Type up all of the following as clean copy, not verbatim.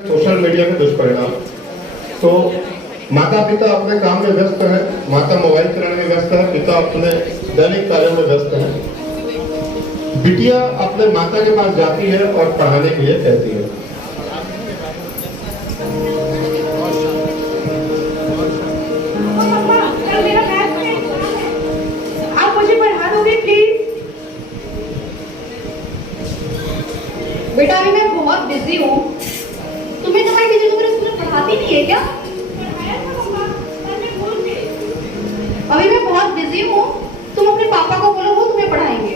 Social media के दुष्परिणाम। तो माता पिता अपने काम में व्यस्त है, माता मोबाइल चलाने में व्यस्त है, पिता अपने दैनिक कार्यों में व्यस्त है। बिटिया अपने माता के पास जाती है और पढ़ाने के लिए कहती है। आप मुझे पढ़ा दोगे प्लीज? बेटा अभी मैं बहुत बिजी हूँ। तुम्हें तुम्हारी टीचर तुम्हें स्कूल में पढ़ाती नहीं है क्या? अभी मैं बहुत बिजी हूँ, तुम अपने पापा को बोलो, वो तुम्हें पढ़ाएंगे।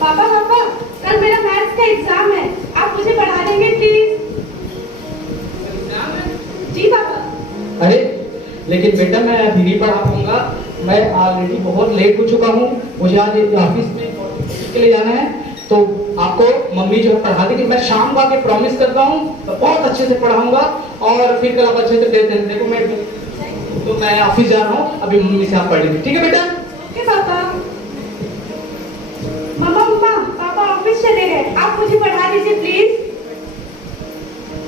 पापा पापा, कल मेरा मैथ्स का एग्जाम है, आप मुझे पढ़ा देंगे प्लीज? जी पापा। अरे लेकिन बेटा मैं अभी नहीं पढ़ा पाऊंगा, मैं ऑलरेडी बहुत लेट हो चुका हूँ, मुझे आज ऑफिस में के लिए जाना है। तो आपको मम्मी जो है पढ़ा देगी, मैं शाम को आके प्रॉमिस करता हूँ तो बहुत अच्छे से पढ़ाऊंगा और फिर कल आप अच्छे से दे देंगे। देखो मैं ऑफिस जा रहा हूँ, अभी मम्मी से आप पढ़ लीजिए, ठीक है बेटा? ओके पापा। मम्मा मम्मा, पापा ऑफिस चले गए, आप मुझे पढ़ा दीजिए प्लीज।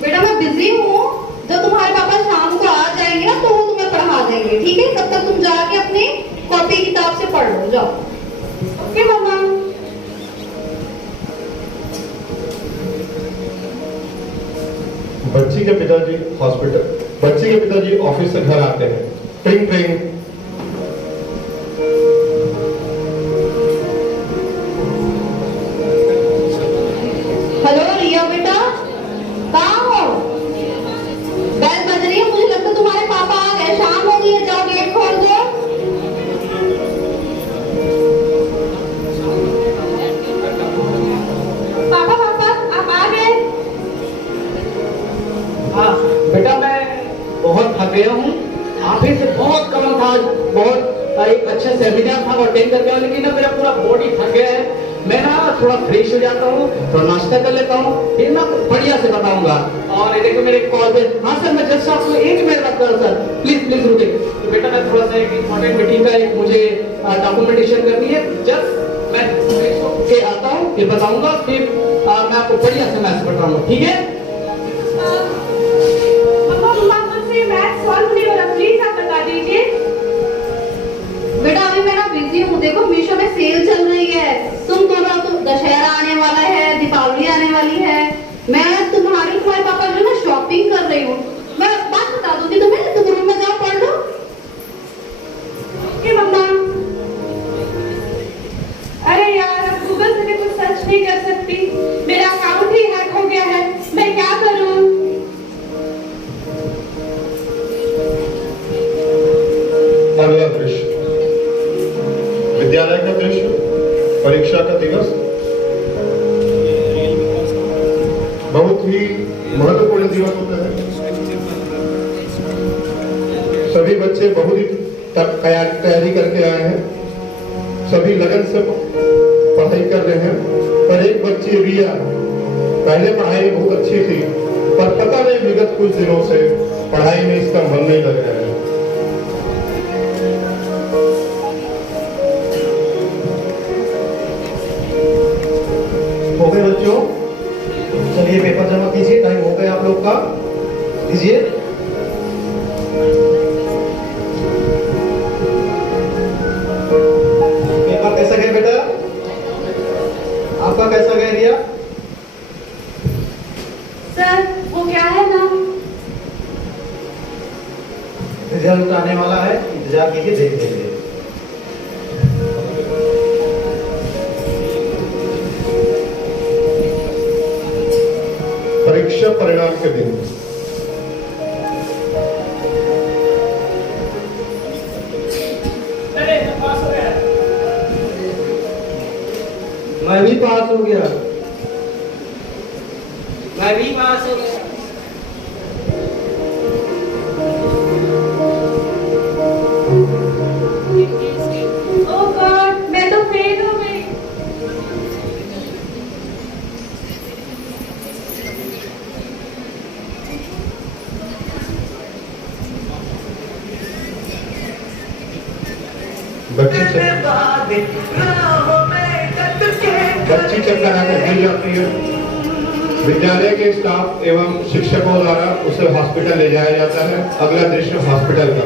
बेटा मैं बिजी हूँ, जब तुम्हारे पापा शाम को आ जाएंगे ना तो वो तुम्हें पढ़ा देंगे, ठीक है? तब तक तुम जाके अपनी कॉपी किताब से पढ़ लो, जाओ। ओके मम्मा। बच्ची के पिताजी हॉस्पिटल, बच्ची के पिताजी ऑफिस से घर आते हैं। ट्रिंग ट्रिंग। हेलो रिया बेटा, कहाँ हो? बेल बज रही है, मुझे लगता है तुम्हारे पापा आ गए, शाम हो गई है, जाओ गेट खोल दो। पापा पापा, आप आ गए? हाँ बेटा मैं बहुत थक गया हूँ, ऑफिस से बहुत काम था, बहुत एक अच्छा सेमिनार था वो अटेंड कर गया, लेकिन ना मेरा पूरा बॉडी थक गया है। मैं ना थोड़ा फ्रेश हो जाता हूँ, थोड़ा नाश्ता कर लेता हूँ, फिर मैं आपको बढ़िया से बताऊंगा। और ये देखो मेरे कॉल पे, हाँ सर मैं जस्ट आपको एक मिनट बात कर रहा हूँ सर, प्लीज प्लीज रुके। तो बेटा मैं थोड़ा सा एक इम्पोर्टेंट मीटिंग का एक मुझे डॉक्यूमेंटेशन करनी है, जस्ट मैं फ्रेश होके आता हूँ, फिर बताऊंगा, फिर मैं आपको बढ़िया से मैथ्स बताऊंगा, ठीक है? मम्मा मुझसे मैथ्स सॉल्व नहीं हो रहा, प्लीज आप बता दीजिए। बेटा अभी मैं ना बिजी हूँ, देखो मीशो में सेल चल रही है, तुम दोनों तो दशहरा आने वाला है, दीपावली आने वाली है, मैं तुम्हारे पापा जो ना शॉपिंग कर रही हूँ, मैं बात बता दूंगी तुम्हें, तुम रूम में जाओ पढ़ लो। ओके मम्मा। अरे यार अब गूगल से भी कुछ सर्च नहीं कर सकती, मेरा अकाउंट ही हैक हो गया है, मैं क्या करूँ? अगला दृश्य, विद्यालय का दृश्य, परीक्षा का दिवस। बहुत ही महत्वपूर्ण दिवस होता है। सभी बच्चे बहुत ही तैयारी करके आए हैं, सभी लगन से पढ़ाई कर रहे हैं, पर एक बच्ची रिया पहले पढ़ाई में बहुत अच्छी थी, पर पता नहीं विगत कुछ दिनों से पढ़ाई में इसका मन नहीं लग रहा है। हो गए बच्चों, चलिए पेपर जमा कीजिए, टाइम हो गया आप लोग का, कीजिए। पेपर कैसा गया बेटा? आपका कैसा गया रिया? सर वो क्या है ना? रिजल्ट आने वाला है, इंतजार कीजिए, देख लीजिए। परीक्षा परिणाम के दिन मैं भी पास हो गया, मैं भी पास हो गया। ओह गॉड, मैं तो फेल हो गई। बच्चे से राहों में कट के बच्ची चक्कर आकर गिर जाती है। विद्यालय के स्टाफ एवं शिक्षकों द्वारा उसे हॉस्पिटल ले जाया जाता है। अगला दृश्य हॉस्पिटल का।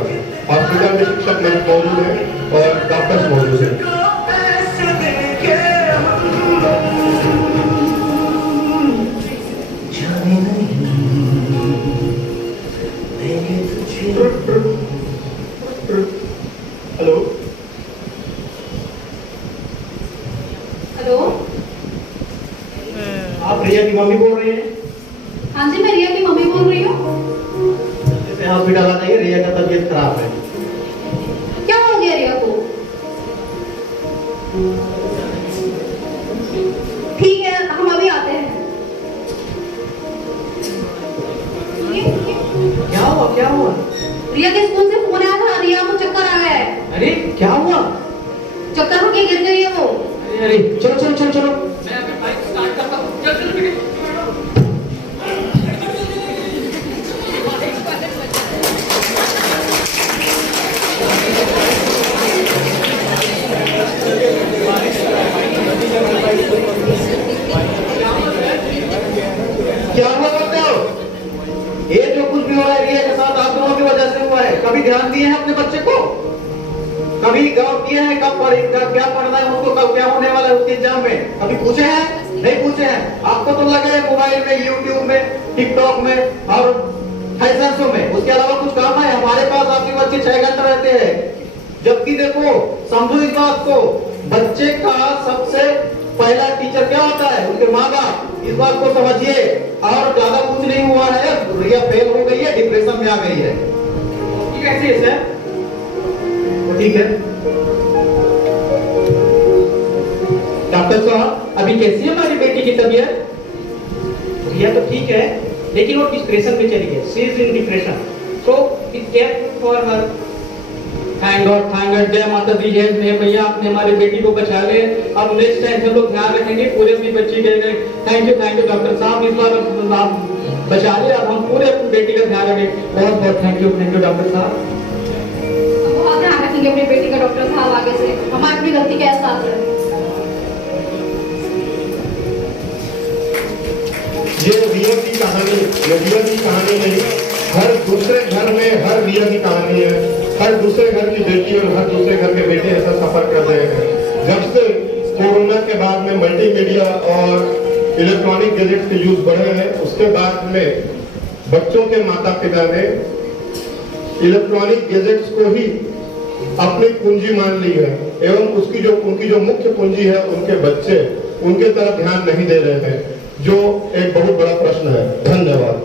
हॉस्पिटल में शिक्षक मौजूद है और डॉक्टर्स मौजूद है। हेलो हेलो, आप रिया की मम्मी बोल रही हैं? हाँ जी, मैं रिया की मम्मी बोल रही हूँ। जैसे हॉस्पिटल आ जाइए, रिया का तबीयत खराब है। क्या हो गया रिया को? ठीक है, हम अभी आते हैं। क्या हुआ, क्या हुआ? रिया के स्कूल से फोन आया था, रिया को चक्कर आ गया है। अरे क्या हुआ? चक्कर होके गिर गई है वो। अरे चलो चलो चलो चलो, मैं अभी बाइक स्टार्ट करता हूँ। चल चल बेटे। क्या हुआ करते हो? ये जो कुछ भी हो रहा है रिया के साथ आप दोनों की वजह से हुआ है। कभी ध्यान दिए हैं अपने बच्चे को? कभी गौर किए हैं कब क्या पढ़ना है उसको, कब क्या होने वाला है उसके एग्जाम में? कभी पूछे हैं? नहीं पूछे हैं। आपको तो लगे मोबाइल में, यूट्यूब में, टिकटॉक में और फैशन में, उसके अलावा कुछ काम है? हमारे पास आपके बच्चे 6 घंटे रहते हैं। जबकि देखो, समझो इस बात को, बच्चे का सबसे पहला टीचर क्या होता है? उनके माँ बाप। इस बात को समझिए। और ज्यादा कुछ नहीं हुआ है, रिया फेल हो गई है, डिप्रेशन में आ गई है। कैसे है सर? तो ठीक है डॉक्टर साहब, अभी कैसी है हमारी बेटी की तबीयत? रिया तो ठीक है, लेकिन वो डिप्रेशन में चली है। She is in depression, so be careful for her. Thank God जय माता दी, जय मेरे भैया, आपने हमारी बेटी को बचा ले। अब नेक्स्ट टाइम हम लोग ध्यान रखेंगे, पूरे अपनी बच्ची के। थैंक यू डॉक्टर साहब, इस बार आप बचा ले। अब हम पूरे अपनी बेटी का ध्यान रखेंगे। बहुत बहुत थैंक यू डॉक्टर साहब। बहुत ध्यान रखेंगे अपनी बेटी का डॉक्टर साहब आगे से। हमारी अपनी गलती का एहसास है। ये रिया की कहानी, ये रिया की कहानी नहीं, हर दूसरे घर में हर रिया की कहानी है। हर दूसरे घर की बेटी और हर दूसरे घर के बेटे ऐसा सफर कर रहे हैं। जब से कोरोना के बाद में मल्टीमीडिया और इलेक्ट्रॉनिक गैजेट्स के यूज बढ़े हैं, उसके बाद में बच्चों के माता पिता ने इलेक्ट्रॉनिक गैजेट्स को ही अपनी पूंजी मान ली है एवं उनकी जो मुख्य पूंजी है उनके बच्चे, उनके तरफ ध्यान नहीं दे रहे हैं, जो एक बहुत बड़ा प्रश्न है। धन्यवाद।